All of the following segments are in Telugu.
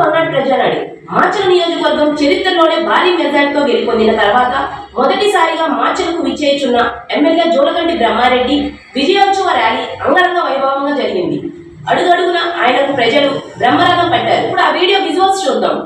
పల్నాడు ప్రజానాడు మాచల నియోజకవర్గం చరిత్రలోనే భారీ మెజార్టీతో గెలుపొందిన తర్వాత మొదటిసారిగా మాచలకు విచ్చేచున్న ఎమ్మెల్యే జోలకంటి బ్రహ్మారెడ్డి విజయోత్సవ ర్యాలీ అంగరంగ వైభవంగా జరిగింది. అడుగడుగున ఆయనకు ప్రజలు బ్రహ్మరథం పెట్టారు. ఇప్పుడు ఆ వీడియో విజువల్స్ చూద్దాం.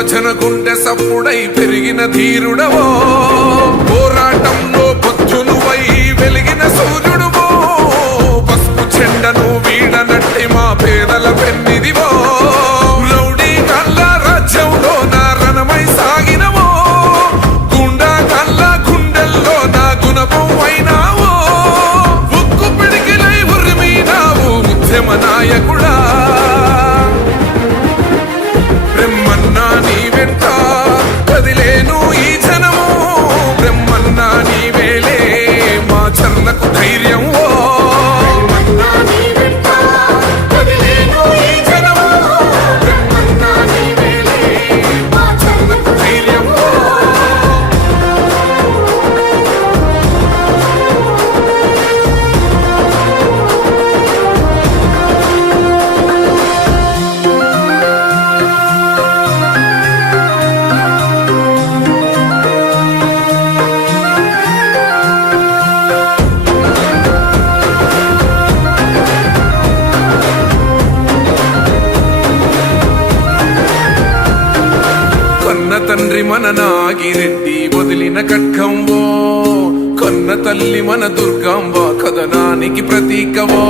యువజన గుండె సప్పుడై పెరిగిన ధీరుడవో. పోరాటంలో పొద్దునువై వెలిగిన సూర్యుడు Come on.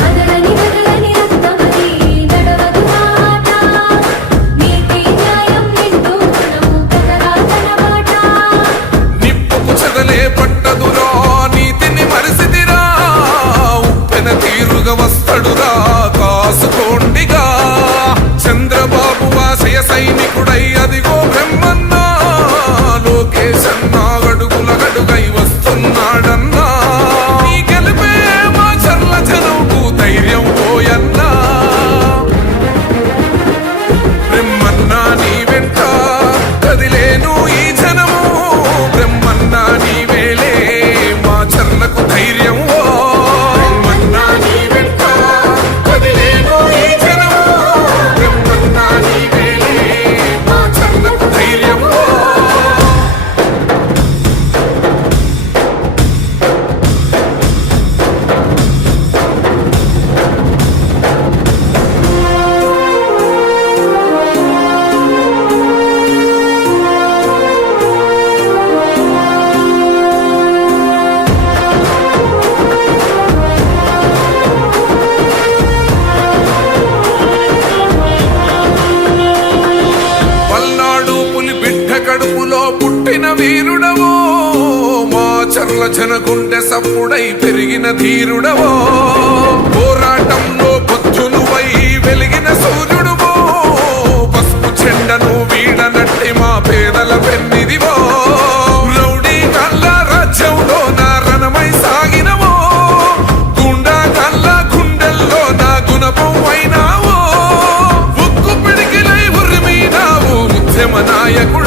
బ్రహ్మన్నా నీ వెంట కదిలేను ఈ జనము బ్రహ్మన్నా నీ వేలే మా చర్లకు ధైర్యం యువజన గుండె సప్పుడై పెరిగిన ధీరుడవో పోరాటంలో బుద్ధునువై వెలిగిన సూర్యుడువో పసుపు చెండను వీడనట్టి మా పేదల పెన్నిదివో రౌడీ నాయకుడు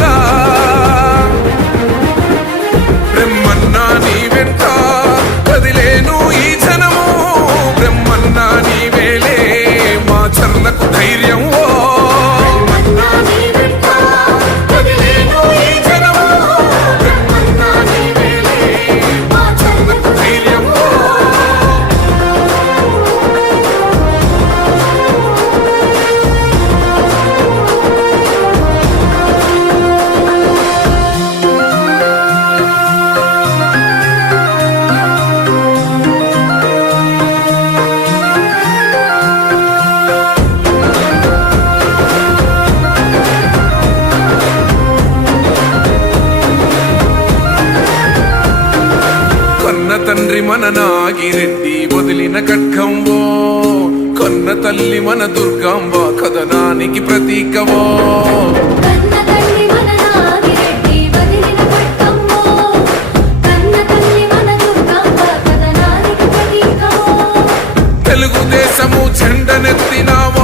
మన దుర్గాంబ కథనానికి ప్రతీకవో తెలుగుదేశము జెండనెత్తినావో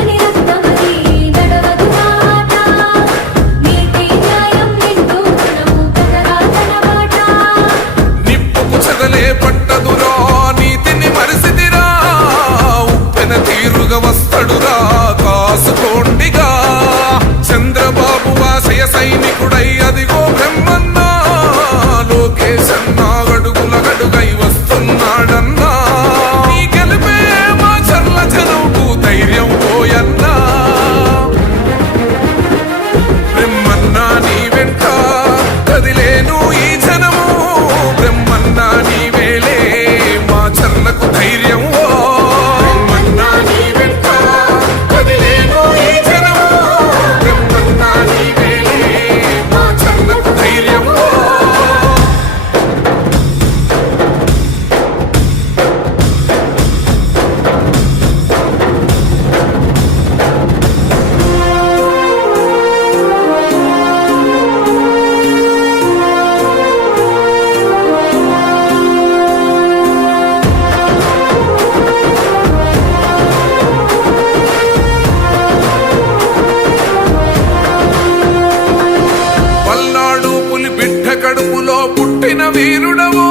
కడుపులో పుట్టిన వీరుడవో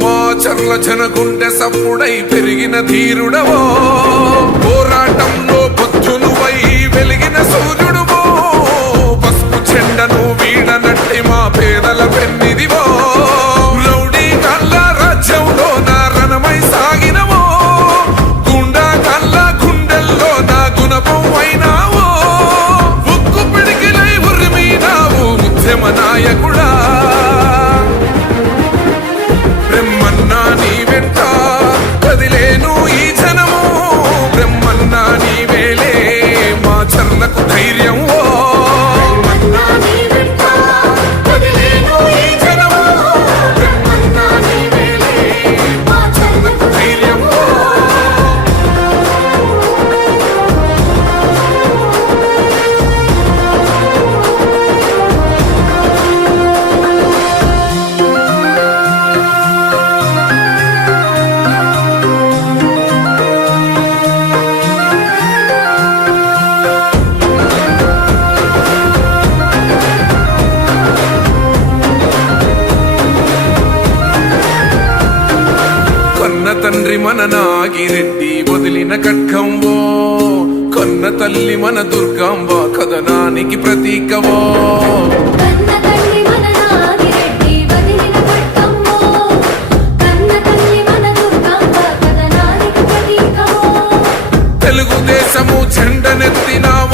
మా చర్ల జనగుండె సప్పుడై పెరిగిన ధీరుడవో. పోరాటంలో పొద్దునువై వెలిగిన సూర్యుడువో పసుపు చెండను వీడనట్టి మా పేదల పెన్నిదివో రౌడీ కళ్ళ రాజ్యంలో నా రణమై సాగినవో గుండా కళ్ళ గుండెల్లో నా గుణపం అయినావో. ఉక్కు పిడికిలై ఉరిమినావు ఉద్యమ నాయకుడు చేతనెత్తినావు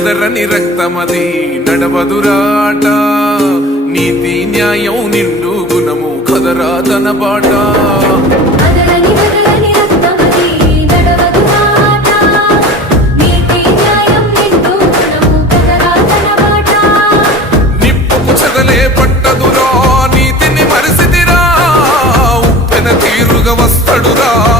చెదరని రక్తమది నడవదురాట. నీతి న్యాయం నిండు గుణము కదరా తన బాట. పట్టదురా నీతిని మరిసిదిరా వస్తడురా.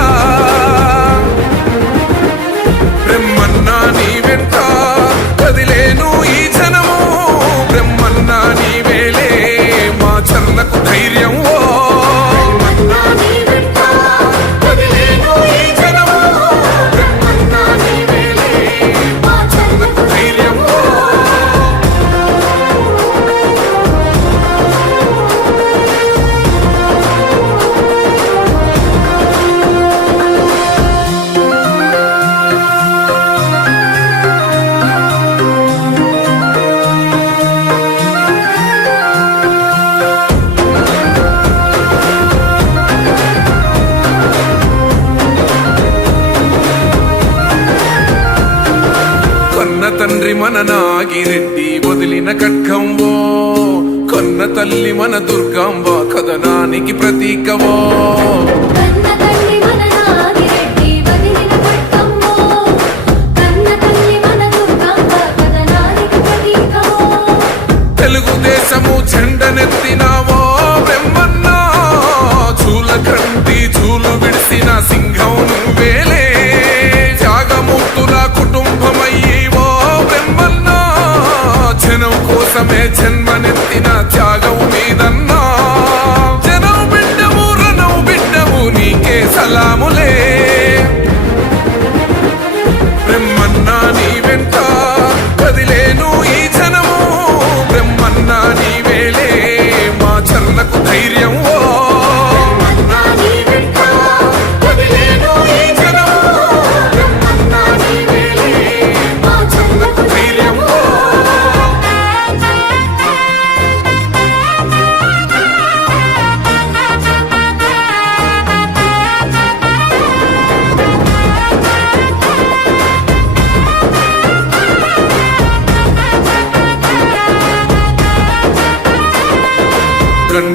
wanna do.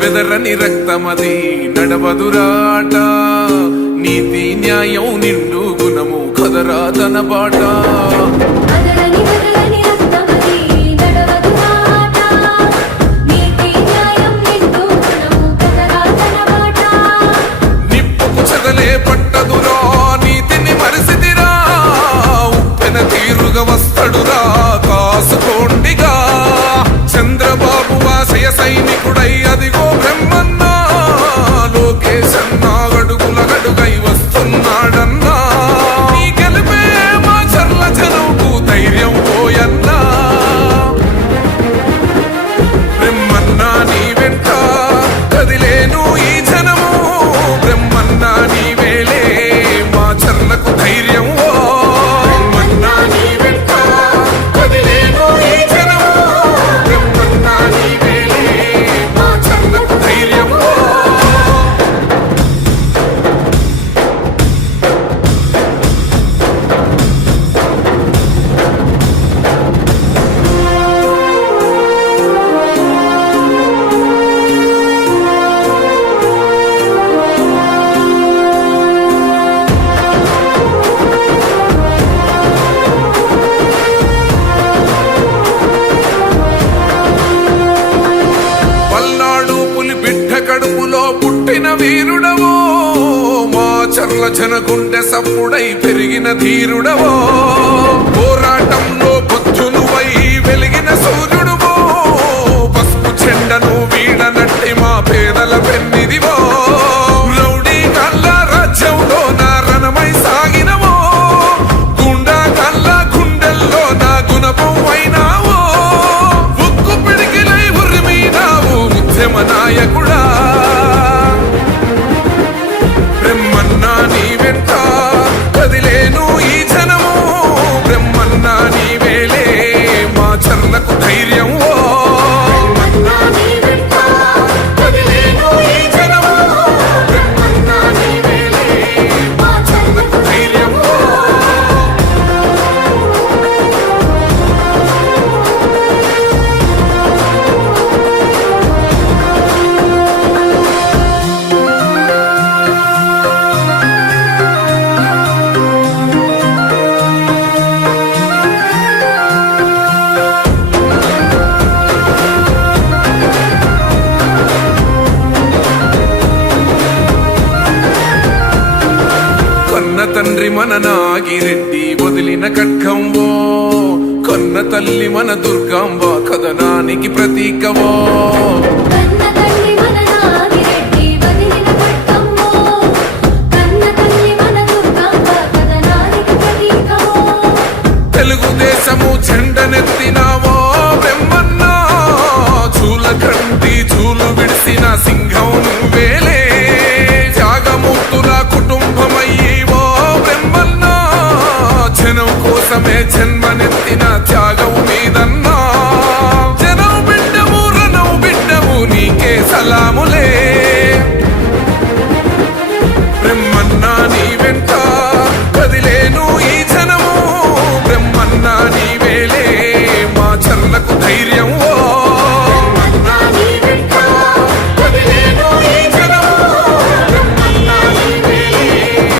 బెదరని రక్తమది నడవదురాట. నీతి న్యాయం నిండు గుణము కదరా తన బాట. వస్తడురా కాసుకోండిగా. చంద్రబాబు వాసయ సైనికుడయ్య. ఆలోచన గుండె సప్పుడై పెరిగిన ధీరుడవో పోరాటంలో పొద్దునువై వెలిగిన సూర్యుడువో పసుపు చెండను వీడనట్టి మా పేదల పెన్నిదివో.